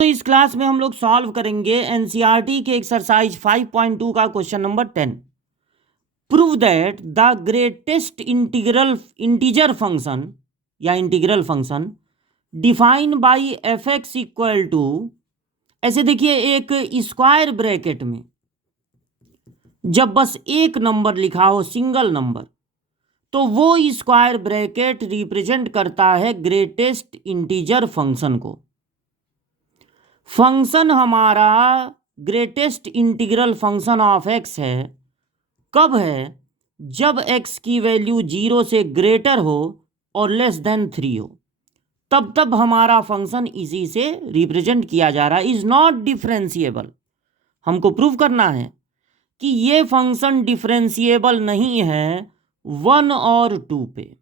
तो इस क्लास में हम लोग सॉल्व करेंगे एनसीईआरटी के एक्सरसाइज 5.2 का question number 10। Prove that the greatest integer function या integral function define by F X equal to, ऐसे देखिए एक स्क्वायर ब्रैकेट में जब बस एक नंबर लिखा हो, सिंगल नंबर, तो वो स्क्वायर ब्रैकेट रिप्रेजेंट करता है ग्रेटेस्ट इंटीजर फंक्शन को। फंक्शन हमारा greatest integral function of x है। कब है? जब एक्स की वैल्यू 0 से ग्रेटर हो और लेस देन 3 हो, तब हमारा फंक्शन इसी से रिप्रेजेंट किया जा रहा है। Is not differentiable. हमको प्रूव करना है कि ये फंक्शन डिफरेंशिएबल नहीं है 1 और 2 पे।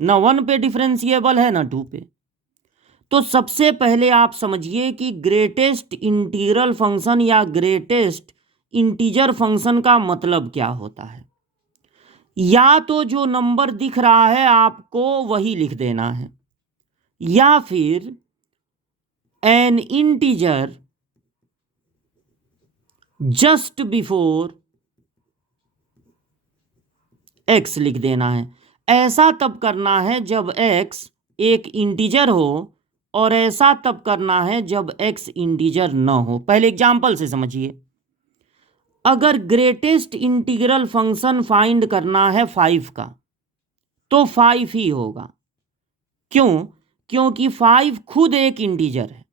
ना 1 पे डिफरेंशिएबल है ना 2 पे। तो सबसे पहले आप समझिए कि ग्रेटेस्ट इंटीग्रल फंक्शन या ग्रेटेस्ट इंटीजर फंक्शन का मतलब क्या होता है। या तो जो नंबर दिख रहा है आपको वही लिख देना है, या फिर N integer just before x लिख देना है। ऐसा तब करना है जब एक्स एक इंटीजर हो, और ऐसा तब करना है जब एक्स इंटीजर न हो। पहले एग्जाम्पल से समझिए। अगर ग्रेटेस्ट इंटीग्रल फंक्शन फाइंड करना है 5 का, तो 5 ही होगा। क्यों? क्योंकि 5 खुद एक इंटीजर है।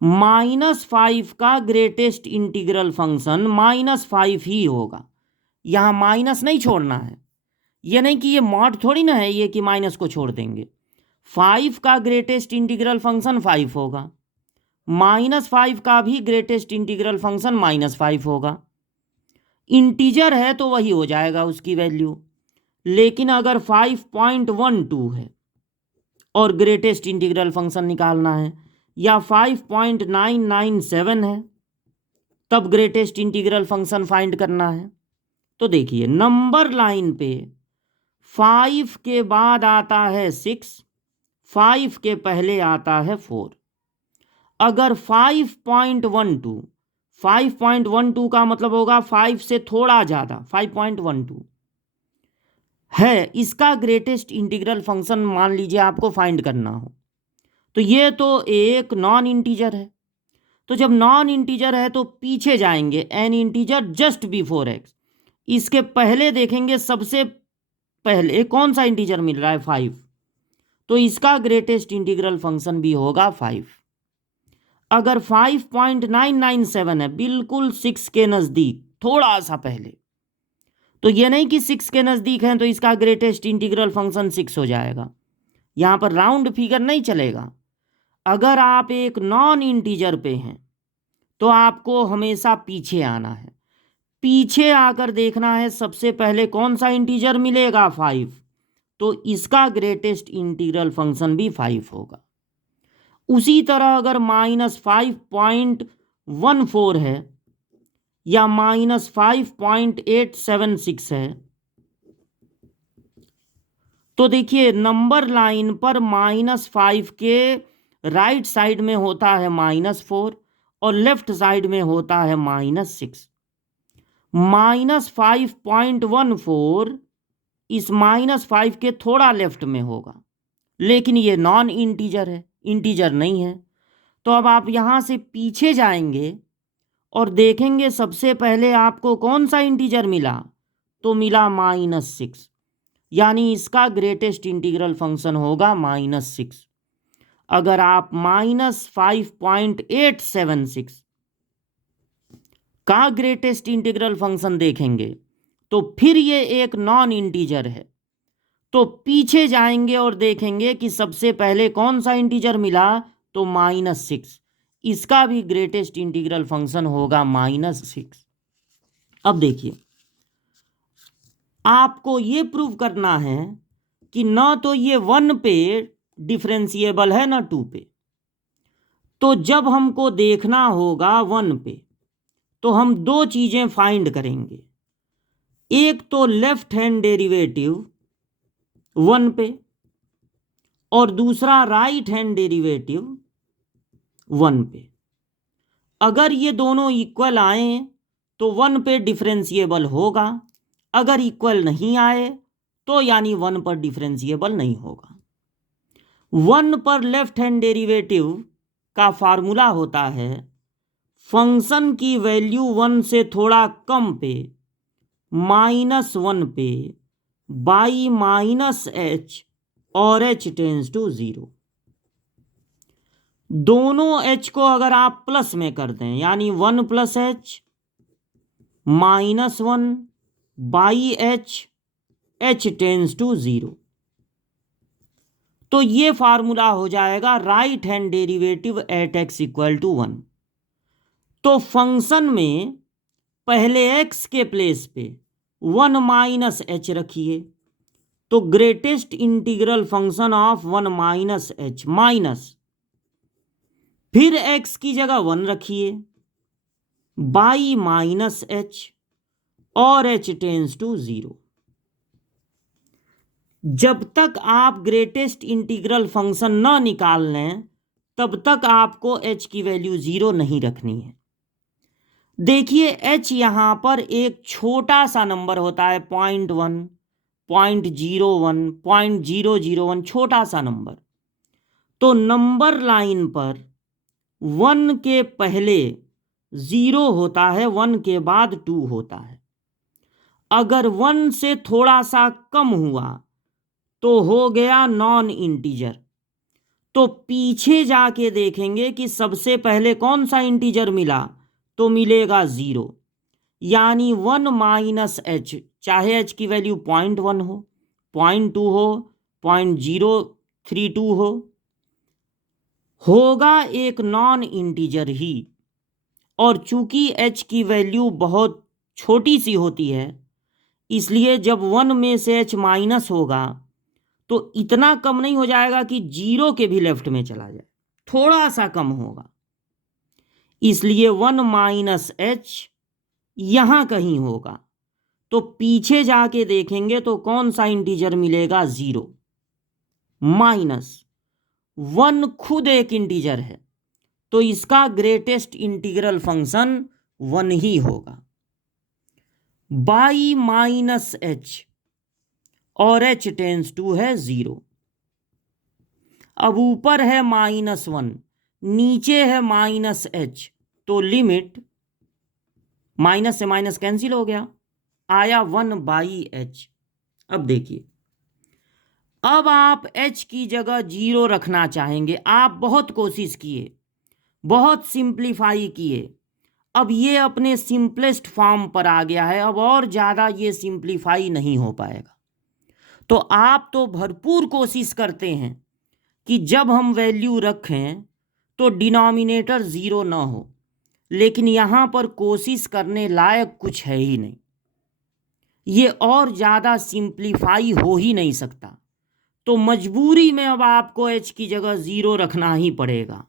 -5 का ग्रेटेस्ट इंटीग्रल फंक्शन -5 ही होगा। यहां माइनस नहीं छोड़ना है। यह नहीं कि ये मॉड थोड़ी ना है ये कि माइनस को छोड़ देंगे। 5 का ग्रेटेस्ट इंटीग्रल फंक्शन 5 होगा, -5 का भी ग्रेटेस्ट इंटीग्रल फंक्शन -5 होगा। इंटीजर है तो वही हो जाएगा उसकी वैल्यू। लेकिन अगर 5.12 है और ग्रेटेस्ट इंटीग्रल फंक्शन निकालना है, या 5.997 है तब ग्रेटेस्ट इंटीग्रल फंक्शन फाइंड करना है, तो देखिए नंबर लाइन पे 5 के बाद आता है 6, 5 के पहले आता है 4। अगर 5.12 का मतलब होगा 5 से थोड़ा ज़्यादा, 5.12 है इसका ग्रेटेस्ट इंटीग्रल फंक्शन, मान लीजिए आपको फाइंड करना हो, तो ये तो एक नॉन इंटीजर है। तो जब नॉन इंटीजर है तो पीछे जाएंगे, N integer just before x. इसके पहले देखेंगे सबसे पहले कौन सा इंटीजर मिल रहा है, 5, तो इसका ग्रेटेस्ट इंटीग्रल फंक्शन भी होगा 5। अगर 5.997 है, बिल्कुल 6 के नज़दीक, थोड़ा सा पहले, तो ये नहीं कि 6 के नज़दीक है तो इसका ग्रेटेस्ट इंटीग्रल फंक्शन 6 हो जाएगा। यहाँ पर राउंड फिगर नहीं चलेगा। अगर आप एक नॉन इंटीजर पे हैं तो आपको हमेशा पीछे आना है। पीछे आकर देखना है सबसे पहले कौन सा इंटीजर मिलेगा, 5, तो इसका ग्रेटेस्ट इंटीग्रल फंक्शन भी 5 होगा। उसी तरह अगर -5.14 है या -5.876 है, तो देखिए नंबर लाइन पर -5 के राइट साइड में होता है -4 और लेफ्ट साइड में होता है -6। -5.14 इस -5 के थोड़ा लेफ्ट में होगा, लेकिन ये नॉन इंटीजर है, इंटीजर नहीं है। तो अब आप यहाँ से पीछे जाएंगे और देखेंगे सबसे पहले आपको कौन सा इंटीजर मिला, तो मिला -6, यानी इसका ग्रेटेस्ट इंटीग्रल फंक्शन होगा -6। अगर आप -5.876 का ग्रेटेस्ट इंटीग्रल फंक्शन देखेंगे तो फिर ये एक नॉन इंटीजर है, तो पीछे जाएंगे और देखेंगे कि सबसे पहले कौन सा इंटीजर मिला, तो -6, इसका भी ग्रेटेस्ट इंटीग्रल फंक्शन होगा -6। अब देखिए आपको ये प्रूव करना है कि ना तो ये 1 पे डिफरेंशिएबल है ना 2 पे। तो जब हमको देखना होगा 1 पे, तो हम दो चीजें फाइंड करेंगे। एक तो लेफ्ट हैंड डेरिवेटिव 1 पे, और दूसरा राइट हैंड डेरिवेटिव 1 पे। अगर ये दोनों इक्वल आए तो 1 पे डिफरेंशिएबल होगा, अगर इक्वल नहीं आए तो यानी 1 पर डिफरेंशिएबल नहीं होगा। 1 पर लेफ्ट हैंड डेरिवेटिव का फार्मूला होता है फंक्शन की वैल्यू 1 से थोड़ा कम पे -1 पे बाई -h और h टेंस टू 0। दोनों h को अगर आप प्लस में कर दें यानी 1 + h -1 by h tends to 0, तो ये फार्मूला हो जाएगा right hand derivative at x = 1। तो फंक्शन में पहले x के प्लेस पे 1 - h रखिए, तो greatest integral function of 1 - h minus, फिर x की जगह 1 रखिए बाई -h और h टेंस टू 0। जब तक आप ग्रेटेस्ट इंटीग्रल फंक्शन न निकाल लें तब तक आपको h की वैल्यू 0 नहीं रखनी है। देखिए h यहां पर एक छोटा सा नंबर होता है 0.1, 0.01, 0.001, छोटा सा नंबर। तो नंबर लाइन पर 1 के पहले 0 होता है, 1 के बाद 2 होता है। अगर 1 से थोड़ा सा कम हुआ तो हो गया नॉन इंटीजर। तो पीछे जाके देखेंगे कि सबसे पहले कौन सा इंटीजर मिला, तो मिलेगा 0, यानी 1 - h, चाहे h की वैल्यू 0.1 हो, 0.2 हो, 0.032 होगा एक नॉन इंटीजर ही। और चूंकि h की वैल्यू बहुत छोटी सी होती है इसलिए जब 1 में से h माइनस होगा तो इतना कम नहीं हो जाएगा कि 0 के भी लेफ्ट में चला जाए, थोड़ा सा कम होगा। इसलिए 1 - h यहां कहीं होगा। तो पीछे जाके देखेंगे तो कौन सा इंटीजर मिलेगा, 0। -1 खुद एक इंटीजर है तो इसका ग्रेटेस्ट इंटीग्रल फंक्शन 1 ही होगा बाई -h और h टेंस टू है 0। अब ऊपर है -1, नीचे है -h, तो लिमिट माइनस से माइनस कैंसिल हो गया, आया 1/h। अब देखिए, अब आप h की जगह 0 रखना चाहेंगे, आप बहुत कोशिश किए, बहुत सिंप्लीफाई किए, अब ये अपने सिंपलेस्ट फॉर्म पर आ गया है, अब और ज़्यादा ये सिंप्लीफाई नहीं हो पाएगा। तो आप तो भरपूर कोशिश करते हैं कि जब हम वैल्यू रखें तो डिनोमिनेटर 0 ना हो, लेकिन यहाँ पर कोशिश करने लायक कुछ है ही नहीं, ये और ज़्यादा सिंप्लीफाई हो ही नहीं सकता। तो मजबूरी में अब आपको h की जगह 0 रखना ही पड़ेगा।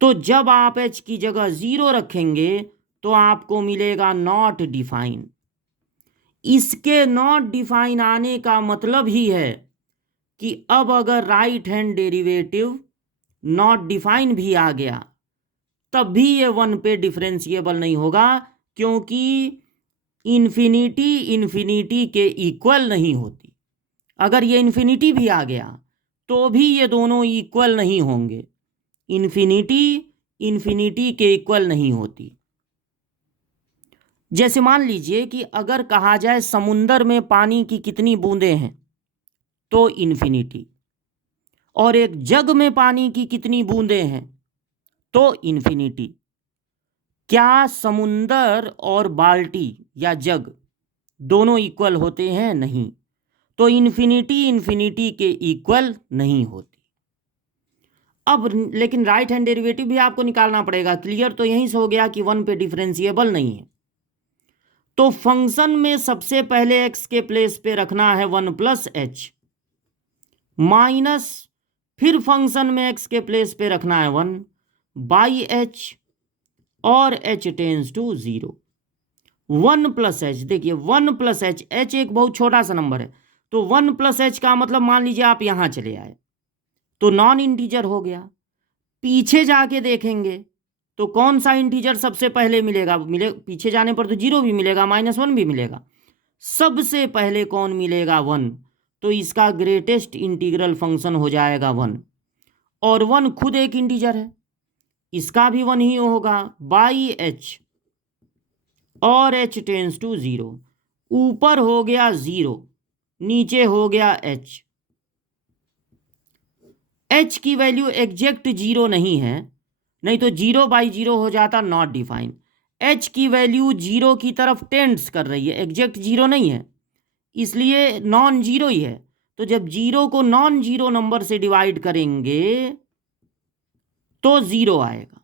तो जब आप h की जगह 0 रखेंगे तो आपको मिलेगा नॉट डिफाइन। इसके नॉट डिफाइन आने का मतलब ही है कि अब अगर right hand derivative not define भी आ गया तब भी ये 1 पे डिफरेंशिएबल नहीं होगा, क्योंकि इन्फिनिटी इन्फिनिटी के इक्वल नहीं होती। अगर ये इन्फिनिटी भी आ गया तो भी ये दोनों इक्वल नहीं होंगे, इन्फिनिटी इन्फिनिटी के इक्वल नहीं होती। जैसे मान लीजिए कि अगर कहा जाए समुंदर में पानी की कितनी बूंदें हैं तो इन्फिनिटी, और एक जग में पानी की कितनी बूंदें हैं तो इन्फिनिटी। क्या समुंदर और बाल्टी या जग दोनों इक्वल होते हैं? नहीं, तो इन्फिनिटी इन्फिनिटी के इक्वल नहीं होती। अब लेकिन राइट हैंड डेरिवेटिव भी आपको निकालना पड़ेगा। क्लियर तो यहीं से हो गया कि 1 पे डिफरेंशिएबल नहीं है। तो फंक्शन में सबसे पहले x के प्लेस पे रखना है 1 + h माइनस, फिर फंक्शन में x के प्लेस पे रखना है 1/h और h टेंस टू 0। 1 + h, देखिए 1 + h, h एक बहुत छोटा सा नंबर है, तो 1 + h का मतलब मान लीजिए आप यहां चले आए तो नॉन इंटीजर हो गया, पीछे जाके देखेंगे तो कौन सा इंटीजर सबसे पहले मिलेगा? पीछे जाने पर तो 0 भी मिलेगा, -1 भी मिलेगा। सबसे पहले कौन मिलेगा? 1। तो इसका ग्रेटेस्ट इंटीग्रल फंक्शन हो जाएगा 1, और 1 खुद एक इंटीजर है, इसका भी 1 ही होगा बाई h, और h टेंस टू 0। ऊपर हो गया 0, नीचे हो गया h। h की वैल्यू एग्जैक्ट 0 नहीं है, नहीं तो 0/0 हो जाता नॉट डिफाइन। h की वैल्यू 0 की तरफ टेंड्स कर रही है, एग्जैक्ट 0 नहीं है, इसलिए नॉन जीरो ही है। तो जब 0 को नॉन जीरो नंबर से डिवाइड करेंगे तो 0 आएगा।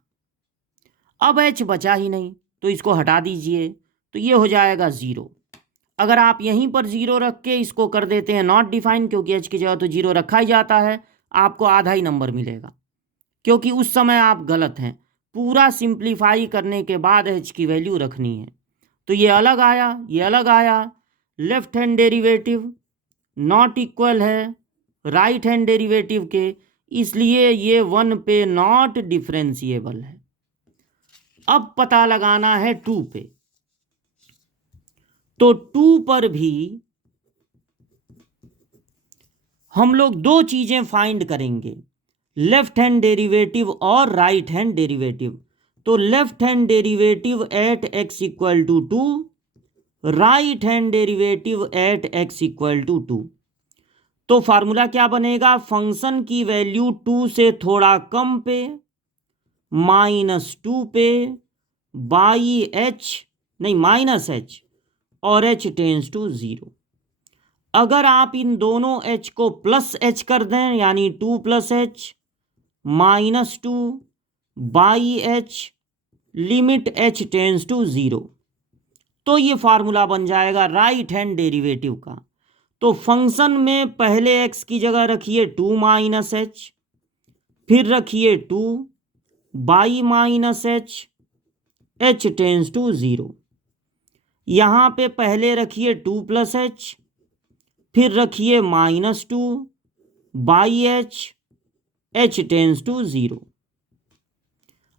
अब h बचा ही नहीं, तो इसको हटा दीजिए, तो ये हो जाएगा 0। अगर आप यहीं पर 0 रख के इसको कर देते हैं नॉट डिफाइन, क्योंकि h की जगह तो 0 रखा ही जाता है, आपको आधा ही नंबर मिलेगा, क्योंकि उस समय आप गलत हैं। पूरा सिंप्लीफाई करने के बाद h की वैल्यू रखनी है। तो ये अलग आया, ये अलग आया। Left hand derivative not equal है राइट हैंड डेरिवेटिव के, इसलिए ये 1 पे नॉट डिफरेंशिएबल है। अब पता लगाना है 2 पे, तो 2 पर भी हम लोग दो चीजें फाइंड करेंगे, लेफ्ट हैंड डेरिवेटिव और राइट हैंड डेरिवेटिव। तो left hand derivative at x equal to 2, right hand derivative at x equal to 2। तो फार्मूला क्या बनेगा? फंक्शन की वैल्यू 2 से थोड़ा कम पे -2 पे बाई h, नहीं -h, और h टेंस टू 0। अगर आप इन दोनों h को +h कर दें, यानी 2 + h -2 by h limit h tends to 0, तो ये फार्मूला बन जाएगा राइट हैंड डेरिवेटिव का। तो फंक्शन में पहले x की जगह रखिए 2 - h, फिर रखिए 2 by -h, h tends to 0। यहाँ पे पहले रखिए 2 + h, फिर रखिए -2 by h, h tends to 0।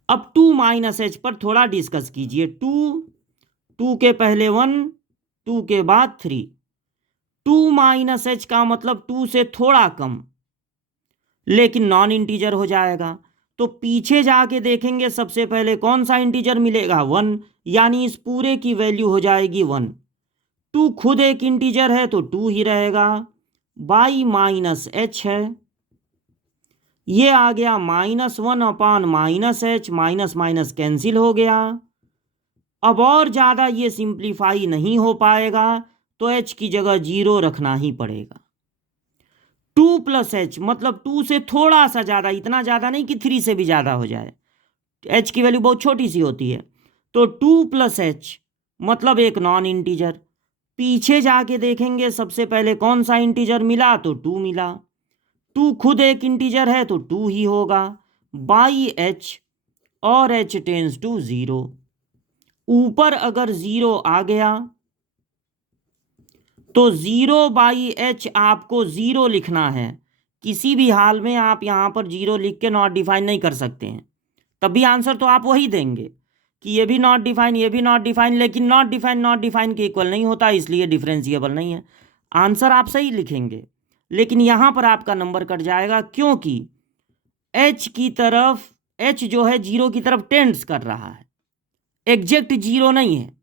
अब 2 - h पर थोड़ा डिस्कस कीजिए। 2 के पहले 1, 2 के बाद 3। 2 - h का मतलब 2 से थोड़ा कम, लेकिन नॉन इंटीजर हो जाएगा। तो पीछे जाके देखेंगे सबसे पहले कौन सा इंटीजर मिलेगा? 1, यानी इस पूरे की वैल्यू हो जाएगी 1। 2 खुद एक इंटीजर है तो 2 ही रहेगा, बाई -h है, ये आ गया -1/-h, माइनस माइनस कैंसिल हो गया। अब और ज़्यादा ये सिंप्लीफाई नहीं हो पाएगा, तो h की जगह 0 रखना ही पड़ेगा। 2 + h मतलब 2 से थोड़ा सा ज़्यादा, इतना ज़्यादा नहीं कि 3 से भी ज़्यादा हो जाए, h की वैल्यू बहुत छोटी सी होती है। तो 2 + h मतलब एक नॉन इंटीजर। पीछे जाके देखेंगे सबसे पहले कौन सा इंटीजर मिला, तो 2 मिला। 2 खुद एक इंटीजर है तो 2 ही होगा, बाई h, और h टेंस टू 0। ऊपर अगर 0 आ गया तो 0/h आपको 0 लिखना है। किसी भी हाल में आप यहाँ पर 0 लिख के नॉट डिफाइन नहीं कर सकते हैं, तब भी आंसर तो आप वही देंगे कि ये भी नॉट डिफाइन, ये भी नॉट डिफाइन, लेकिन नॉट डिफाइन के इक्वल नहीं होता, इसलिए डिफरेंशिएबल नहीं है। आंसर आप सही लिखेंगे, लेकिन यहाँ पर आपका नंबर कट जाएगा, क्योंकि h की तरफ, h जो है 0 की तरफ टेंड्स कर रहा है, एग्जैक्ट 0 नहीं है।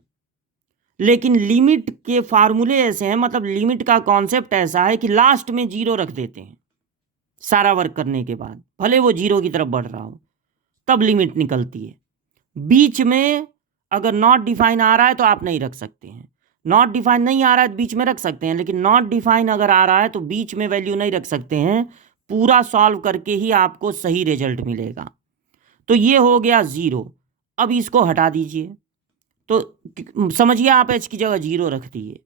लेकिन लिमिट के फार्मूले ऐसे हैं, मतलब लिमिट का कॉन्सेप्ट ऐसा है कि लास्ट में 0 रख देते हैं सारा वर्क करने के बाद, भले वो 0 की तरफ बढ़ रहा हो, तब लिमिट निकलती है। बीच में अगर नॉट डिफाइन आ रहा है तो आप नहीं रख सकते हैं, नॉट डिफाइन नहीं आ रहा है तो बीच में रख सकते हैं, लेकिन नॉट डिफाइन अगर आ रहा है तो बीच में वैल्यू नहीं रख सकते हैं। पूरा सॉल्व करके ही आपको सही रिजल्ट मिलेगा। तो ये हो गया 0। अब इसको हटा दीजिए, तो समझिए आप h की जगह 0 रख दिए,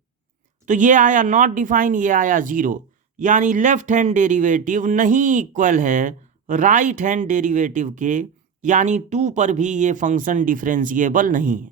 तो ये आया नॉट डिफाइन, ये आया 0, यानी लेफ्ट हैंड डेरिवेटिव नहीं इक्वल है राइट हैंड डेरिवेटिव के, यानी 2 पर भी ये फंक्शन डिफरेंशिएबल नहीं है।